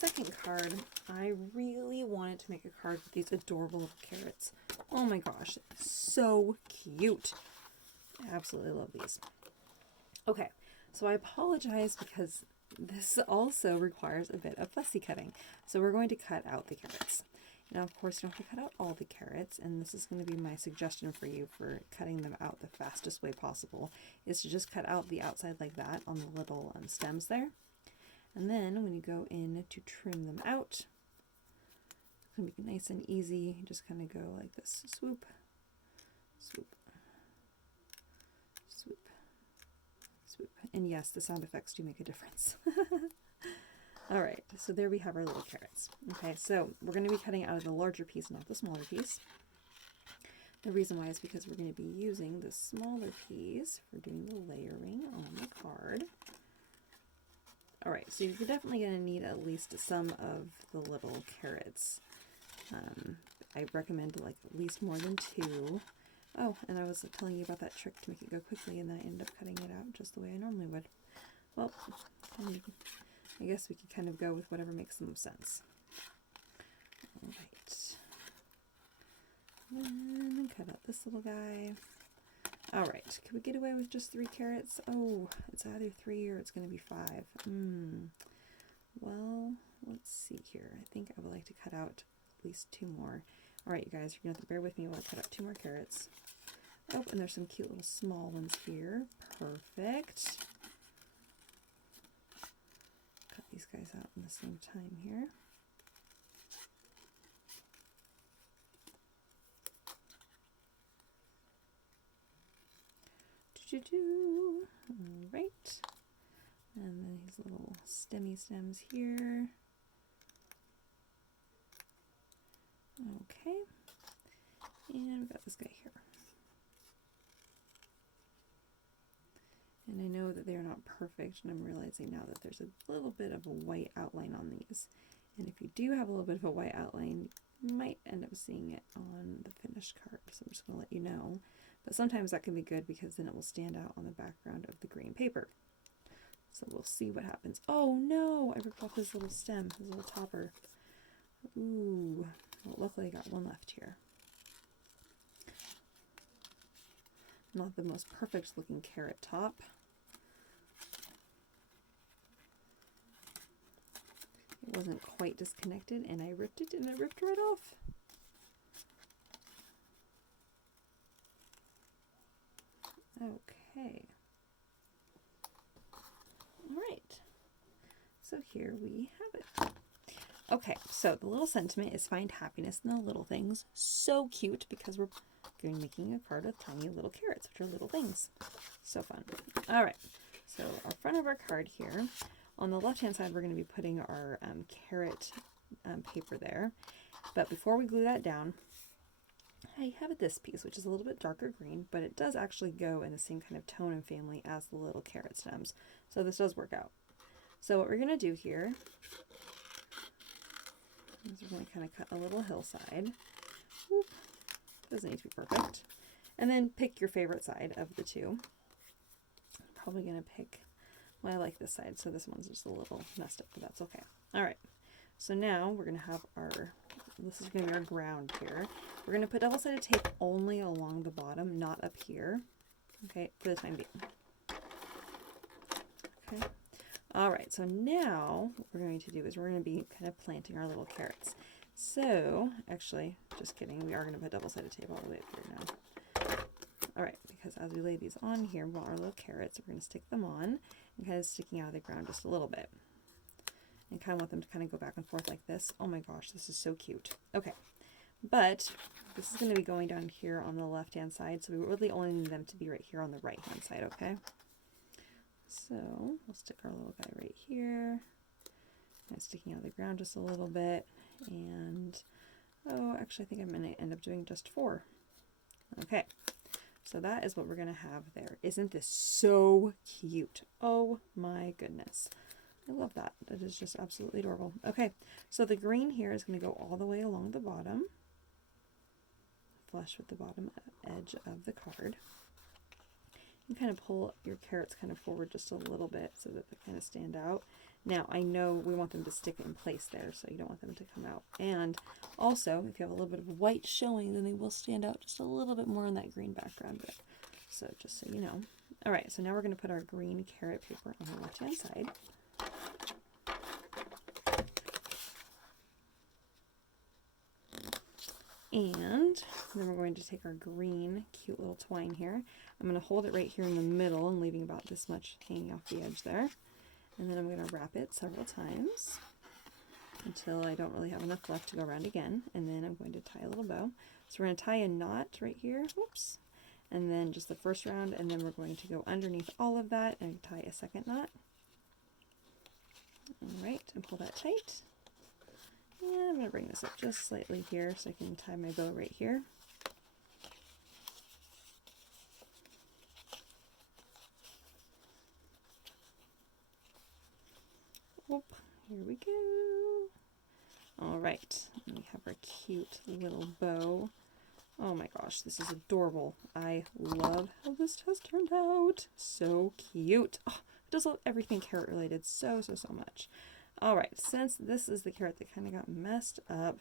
second card, I really wanted to make a card with these adorable little carrots. Oh my gosh, so cute. I absolutely love these. Okay, so I apologize because this also requires a bit of fussy cutting. So we're going to cut out the carrots. Now, of course, you don't have to cut out all the carrots, and this is going to be my suggestion for you for cutting them out the fastest way possible, is to just cut out the outside like that on the little stems there. And then when you go in to trim them out, it's going to be nice and easy. You just kind of go like this, swoop, swoop, swoop, swoop. And yes, the sound effects do make a difference. All right, so there we have our little carrots. Okay, so we're going to be cutting out of the larger piece, not the smaller piece. The reason why is because we're going to be using the smaller piece for doing the layering on the card. All right, so you're definitely going to need at least some of the little carrots. I recommend like at least more than 2. Oh, and I was telling you about that trick to make it go quickly, and then I ended up cutting it out just the way I normally would. Well, I guess we could kind of go with whatever makes the most sense. All right. And then cut out this little guy. All right, can we get away with just 3 carrots? Oh, it's either 3 or it's going to be 5. Well, let's see here. I think I would like to cut out at least 2 more. All right, you guys, you're going to have to bear with me while I cut out 2 more carrots. Oh, and there's some cute little small ones here. Perfect. Cut these guys out in the same time here. All right, and then these little stemmy stems here. Okay, and we've got this guy here. And I know that they're not perfect, and I'm realizing now that there's a little bit of a white outline on these. And if you do have a little bit of a white outline, you might end up seeing it on the finished card, so I'm just going to let you know. But sometimes that can be good because then it will stand out on the background of the green paper. So we'll see what happens. Oh no, I ripped off his little stem, his little topper. Ooh, well, luckily I got one left here. Not the most perfect looking carrot top. It wasn't quite disconnected and I ripped it and it ripped right off. Okay. All right. So here we have it. Okay, so the little sentiment is find happiness in the little things. So cute because we're making a card with tiny little carrots, which are little things. So fun. All right, so our front of our card here. On the left-hand side, we're going to be putting our carrot paper there. But before we glue that down, I have this piece, which is a little bit darker green, but it does actually go in the same kind of tone and family as the little carrot stems. So this does work out. So what we're going to do here is we're going to kind of cut a little hillside. Whoop. Doesn't need to be perfect. And then pick your favorite side of the 2. I'm probably going to pick, well, I like this side, so this one's just a little messed up, but that's okay. All right, so now we're going to have our, this is going to be our ground here. We're going to put double-sided tape only along the bottom, not up here, okay, for the time being. Okay. All right, so now what we're going to do is we're going to be kind of planting our little carrots. So, actually, just kidding, we are going to put double-sided tape all the way up here now. All right, because as we lay these on here, we want our little carrots, we're going to stick them on and kind of sticking out of the ground just a little bit. And kind of want them to kind of go back and forth like this. Oh my gosh, this is so cute. Okay, but this is going to be going down here on the left-hand side, so we really only need them to be right here on the right-hand side, okay? So we'll stick our little guy right here, kind of sticking out of the ground just a little bit. And, oh, actually I think I'm going to end up doing just 4. Okay, so that is what we're going to have there. Isn't this so cute? Oh my goodness. I love that. That is just absolutely adorable. Okay, so the green here is going to go all the way along the bottom, flush with the bottom edge of the card. You kind of pull your carrots kind of forward just a little bit so that they kind of stand out. Now, I know we want them to stick in place there, so you don't want them to come out. And also, if you have a little bit of white showing, then they will stand out just a little bit more on that green background there. So just so you know. All right, so now we're going to put our green carrot paper on the left-hand side. And then we're going to take our green, cute little twine here. I'm going to hold it right here in the middle and leaving about this much hanging off the edge there. And then I'm going to wrap it several times until I don't really have enough left to go around again. And then I'm going to tie a little bow. So we're going to tie a knot right here. Whoops. And then just the first round, and then we're going to go underneath all of that and tie a second knot. All right, and pull that tight. And I'm going to bring this up just slightly here so I can tie my bow right here. Whoop, here we go. All right, and we have our cute little bow. Oh my gosh, this is adorable. I love how this has turned out. So cute. Oh, it does love everything carrot related so much. All right, since this is the carrot that kind of got messed up,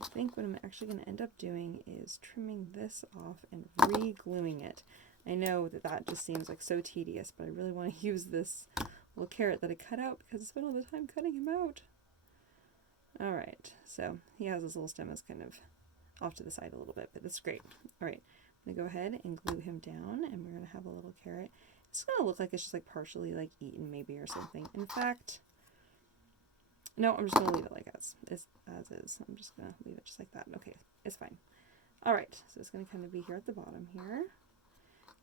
I think what I'm actually going to end up doing is trimming this off and re-gluing it. I know that that just seems like so tedious, but I really want to use this little carrot that I cut out because I spent all the time cutting him out. All right, so he has his little stem as kind of off to the side a little bit, but that's great. All right, I'm going to go ahead and glue him down, and we're going to have a little carrot. It's going to look like it's just like partially like eaten maybe or something. In fact, no, I'm just going to leave it like as is. I'm just going to leave it just like that. Okay, it's fine. All right, so it's going to kind of be here at the bottom here.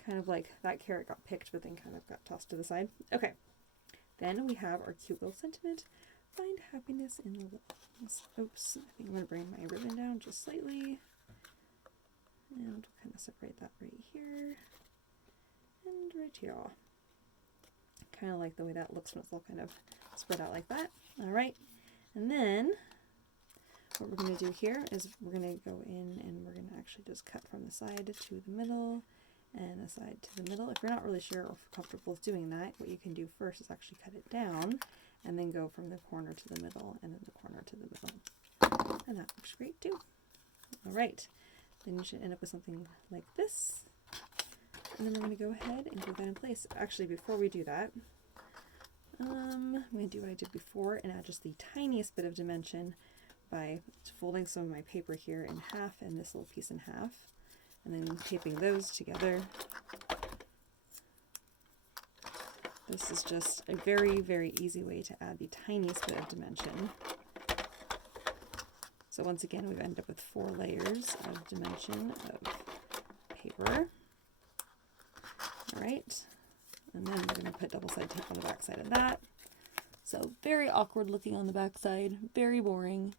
Kind of like that carrot got picked, but then kind of got tossed to the side. Okay, then we have our cute little sentiment. Find happiness in the little things. Oops, I think I'm going to bring my ribbon down just slightly. And kind of separate that right here. And right here. Kind of like the way that looks when it's all kind of spread out like that. Alright, and then what we're going to do here is we're going to go in and we're going to actually just cut from the side to the middle and the side to the middle. If you're not really sure or comfortable with doing that, what you can do first is actually cut it down and then go from the corner to the middle and then the corner to the middle. And that looks great too. Alright, then you should end up with something like this. And then we're going to go ahead and glue that in place. Actually, before we do that, I'm going to do what I did before and add just the tiniest bit of dimension by folding some of my paper here in half and this little piece in half, and then taping those together. This is just a very easy way to add the tiniest bit of dimension. So once again, we've ended up with 4 layers of dimension of paper. All right. And then we're going to put double-sided tape on the back side of that. So very awkward looking on the back side, very boring.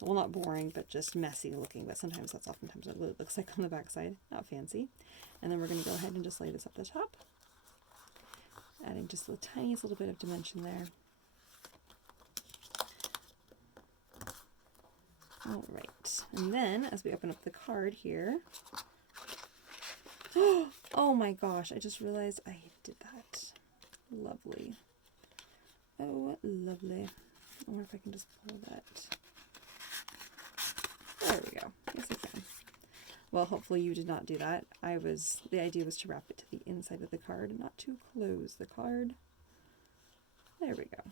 Well, not boring, but just messy looking, but sometimes that's oftentimes what it looks like on the back side. Not fancy. And then we're going to go ahead and just lay this up the top, adding just the tiniest little bit of dimension there. All right. And then as we open up the card here, oh my gosh, I just realized I did that. Lovely. Oh, lovely. I wonder if I can just pull that. There we go. Yes, I can. Well, hopefully you did not do that. The idea was to wrap it to the inside of the card and not to close the card. There we go.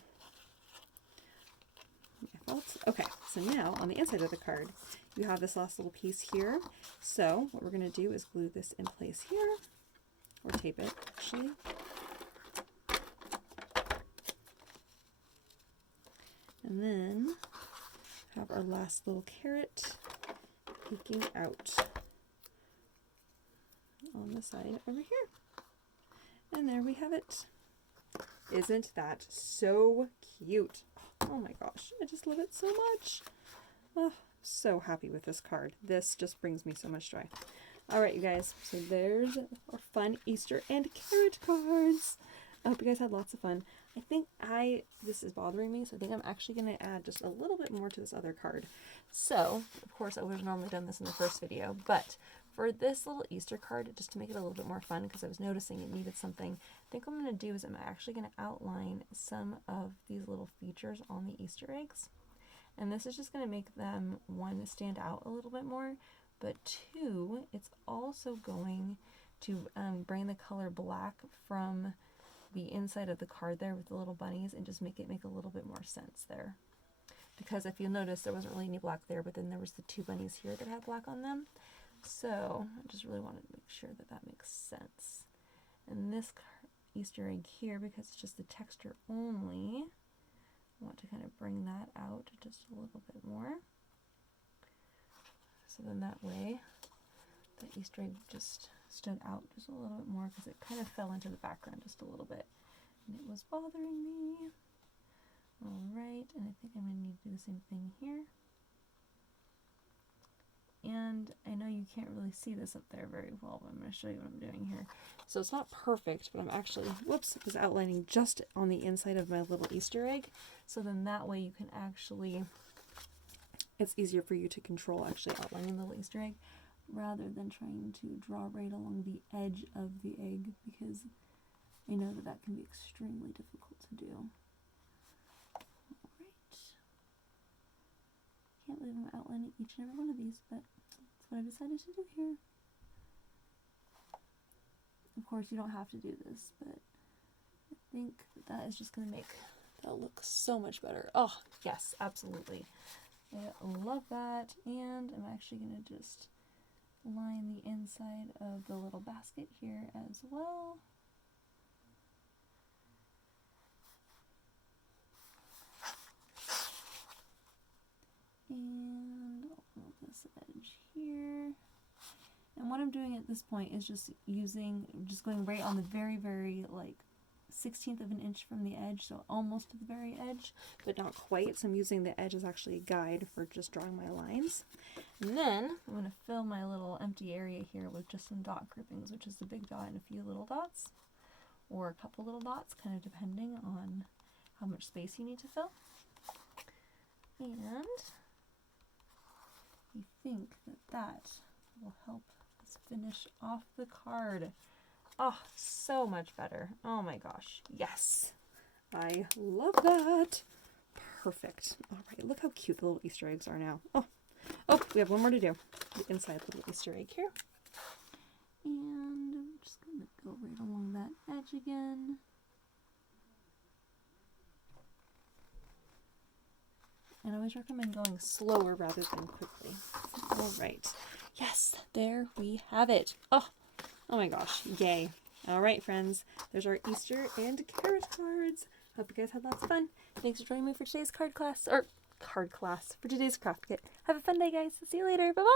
My fault. Okay, so now on the inside of the card, you have this last little piece here. So what we're going to do is glue this in place here, or tape it actually. And then have our last little carrot peeking out on the side over here. And there we have it. Isn't that so cute? Oh my gosh, I just love it so much. Oh, so happy with this card. This just brings me so much joy. All right, you guys, so there's our fun Easter and carrot cards. I hope you guys had lots of fun. I think this is bothering me, so I think I'm actually going to add just a little bit more to this other card. So, of course, I would have normally done this in the first video, but For this little Easter card, just to make it a little bit more fun, because I was noticing it needed something, I think what I'm going to do is I'm actually going to outline some of these little features on the Easter eggs. And this is just going to make them, one, stand out a little bit more, but two, it's also going to bring the color black from the inside of the card there with the little bunnies and just make it make a little bit more sense there. Because if you'll notice, there wasn't really any black there, but then there was the two bunnies here that had black on them. So I just really wanted to make sure that that makes sense. And this Easter egg here, because it's just the texture only, I want to kind of bring that out just a little bit more. So then that way, the Easter egg just stood out just a little bit more because it kind of fell into the background just a little bit. And it was bothering me. Alright, and I think I'm going to need to do the same thing here. And I know you can't really see this up there very well, but I'm going to show you what I'm doing here. So it's not perfect, but I'm actually, whoops, was outlining just on the inside of my little Easter egg. So then that way you can actually, it's easier for you to control actually outlining the little Easter egg rather than trying to draw right along the edge of the egg, because I know that that can be extremely difficult to do. Can't believe I'm outlining each and every one of these, but that's what I decided to do here. Of course, you don't have to do this, but I think that is just going to make that look so much better. Oh, yes, absolutely. I love that. And I'm actually going to just line the inside of the little basket here as well. And I'll move this edge here. And what I'm doing at this point is just going right on the very, very, like, 1/16 of an inch from the edge, so almost to the very edge, but not quite. So I'm using the edge as actually a guide for just drawing my lines. And then I'm going to fill my little empty area here with just some dot groupings, which is a big dot and a few little dots, or a couple little dots, kind of depending on how much space you need to fill. And I think that that will help us finish off the card. Oh, so much better. Oh my gosh. Yes. I love that. Perfect. All right, look how cute the little Easter eggs are now. Oh, we have one more to do. The inside little Easter egg here. And I'm just going to go right along that edge again. And I always recommend going slower rather than quickly. All right. Yes, there we have it. Oh my gosh. Yay. All right, friends. There's our Easter and carrot cards. Hope you guys had lots of fun. Thanks for joining me for today's for today's craft kit. Have a fun day, guys. See you later. Bye-bye.